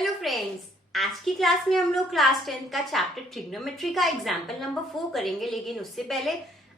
Hello friends, आज की class में हम लोग क्लास 10 का चैप्टर ट्रिग्नोमेट्री का एग्जाम्पल नंबर 4 करेंगे। लेकिन उससे पहले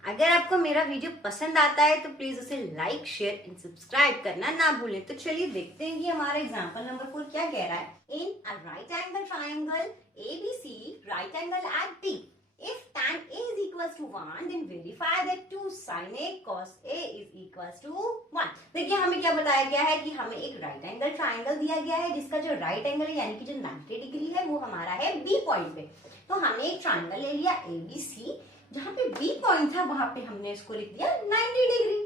अगर आपको मेरा वीडियो पसंद आता है तो प्लीज उसे लाइक, शेयर एंड सब्सक्राइब करना ना भूलें। तो चलिए देखते हैं कि हमारा एग्जाम्पल नंबर 4 क्या कह रहा है। In a right angle triangle ABC, right angle at D, if tan A is equals to 1, then verify that 2 sin A cos A is equals to 1। देखिए हमें क्या बताया गया है कि हमें एक राइट एंगल ट्राइंगल दिया गया है जिसका जो राइट एंगल है यानी कि जो 90 डिग्री है वो हमारा है B पॉइंट पे। तो हमने एक ट्राइंगल ले लिया ABC, जहाँ पे B पॉइंट था वहां पे हमने इसको लिख दिया 90 डिग्री।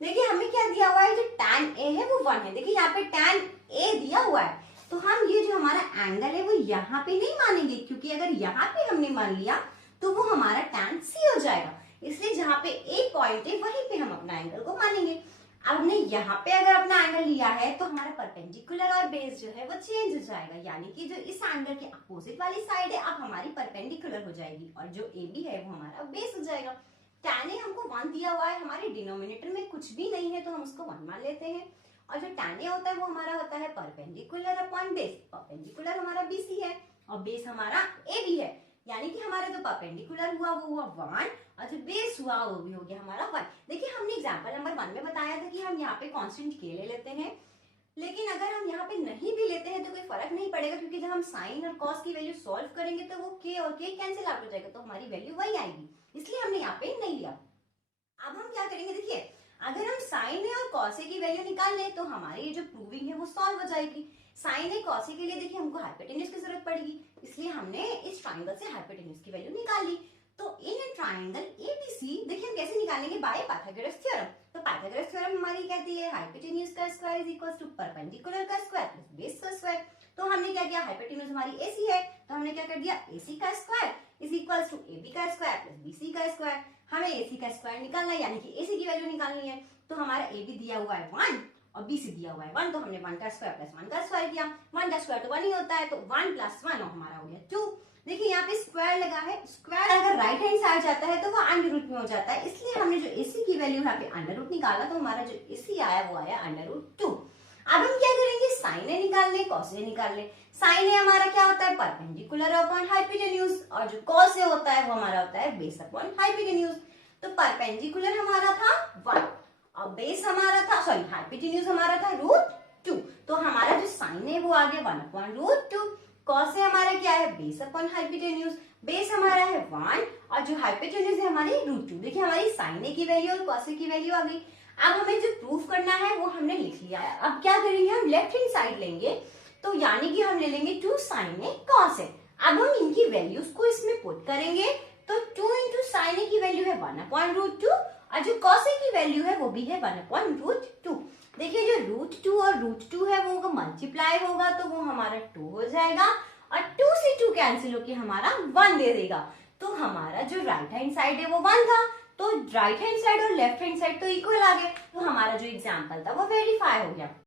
देखिए हमें क्या दिया हुआ है, जो tan A है वो 1 है। देखिए यहाँ पे tan A दिया हुआ है तो हम ये जो हमारा एंगल है वो यहाँ पे नहीं मानेंगे, क्योंकि अगर यहाँ पे हमने मान लिया तो वो हमारा tan C हो जाएगा। इसलिए जहाँ पे A पॉइंट है वहीं पे हम अपना एंगल को मानेंगे। अब हमने यहाँ पे अगर अपना एंगल लिया है तो हमारा परपेंडिकुलर और बेस जो है वो चेंज हो जाएगा, यानी कि जो इस एंगल के अपोजिट वाली साइड है अब हमारी परपेंडिकुलर हो जाएगी और जो AB है वो हमारा बेस हो जाएगा। tan A हमको 1 दिया हुआ है, हमारे डिनोमिनेटर में कुछ भी नहीं है तो हम उसको 1 मान लेते हैं। और जो tan A होता है वो हमारा होता है परपेंडिकुलर अपॉन बेस। परपेंडिकुलर हमारा BC है और बेस हमारा AB है, यानी कि हमारा जो परपेंडिकुलर हुआ वो हुआ 1 और जो बेस हुआ वो भी हो गया हमारा 1। देखिए हमने एग्जांपल नंबर 1 में बताया था कि हम यहाँ पे कांस्टेंट k ले लेते हैं, लेकिन अगर हम यहाँ पे नहीं भी लेते हैं तो कोई फर्क नहीं पड़ेगा, क्योंकि जब हम साइन और कॉस की वैल्यू सॉल्व करेंगे तो वो k और k कैंसिल आउट हो जाएगा तो हमारी वैल्यू वही आएगी, इसलिए हमने यहाँ पे नहीं लिया। अब हम क्या करेंगे, देखिए अगर हम साइन और कॉस की वैल्यू निकाल लें तो हमारी जो प्रूविंग है वो सॉल्व हो जाएगी। साइन ए कॉस के लिए देखिए हमको हाइपोटेन्यूज की जरूरत पड़ेगी, इसलिए हमने इस ट्राइंगल से हाइपोटेन्यूज की वैल्यू निकाल ली। तो इन ट्राइंगल एबीसी देखिए हम कैसे निकालेंगे, बाय पाइथागोरस थ्योरम। तो पाइथागोरस थ्योरम हमारी कहती है हाइपोटेन्यूज का square is equals to perpendicular का स्क्वायर प्लस बेस का स्क्वायर। तो हमने क्या किया, हाइपोटेन्यूज हमारी एसी है तो हमने क्या कर दिया, एसी का square is equals to AB का स्क्वायर प्लस बीसी का स्क्वायर। हमें एसी का स्क्वायर निकालना है यानी कि एसी की वैल्यू निकालनी है। तो हमारा एबी दिया हुआ है 1 और BC दिया हुआ है 1, तो हमने 1 का स्क्वायर प्लस 1 का स्क्वायर किया। 1 का स्क्वायर तो 1 ही होता है तो 1 प्लस 1 और हमारा हो गया 2। देखिए यहाँ पे स्क्वायर लगा है, स्क्वायर अगर राइट हैंड साइड जाता है तो वो अंडर रूट में हो जाता है, इसलिए हमने जो AC की वैल्यू यहाँ पे अंडर रूट निकाला तो हमारा जो AC आया वो आया अंडर रूट 2। अब हम क्या करेंगे, साइन ए निकाल ले, कॉस ए निकाल ले। साइन ए हमारा क्या होता है, परपेंडिकुलर अपॉन हाइपोटेन्यूज, और जो कॉस ए होता है वो हमारा होता है बेस अपॉन हाइपोटेन्यूज। तो परपेंडिकुलर हमारा था 1 और बेस हमारा था, सॉरी हाइपोटेन्यूज हमारा था √2, तो हमारा जो साइन है वो आ गया 1 अपॉन √2। कॉस है हमारा क्या है, बेस अपॉन हाइपोटेन्यूज, बेस हमारा है 1 और जो हाइपोटेन्यूज है हमारी √2। देखिए हमारी साइन ए की वैल्यू और कॉस ए की वैल्यू आ गई। अब हमें जो प्रूफ करना है वो हमने लिख लिया है। अब क्या करेंगे, हम लेफ्ट हैंड साइड लेंगे, तो यानी कि हम ले लेंगे 2 साइन ए कॉस ए। अब हम इनकी वैल्यूज को इसमें पुट करेंगे तो 2 इंटू साइन ए की वैल्यू है 1 अपॉन √2 और जो cos A की वैल्यू है वो भी है 1 अपॉन √2। देखिए जो √2 और √2 है वो मल्टीप्लाई होगा तो वो हमारा 2 हो जाएगा और 2 से 2 कैंसिल होके हमारा 1 दे देगा। तो हमारा जो राइट हैंड साइड है वो 1 था, तो राइट हैंड साइड और लेफ्ट हैंड साइड तो इक्वल आ गए, तो हमारा जो एग्जाम्पल था वो वेरीफाई हो गया।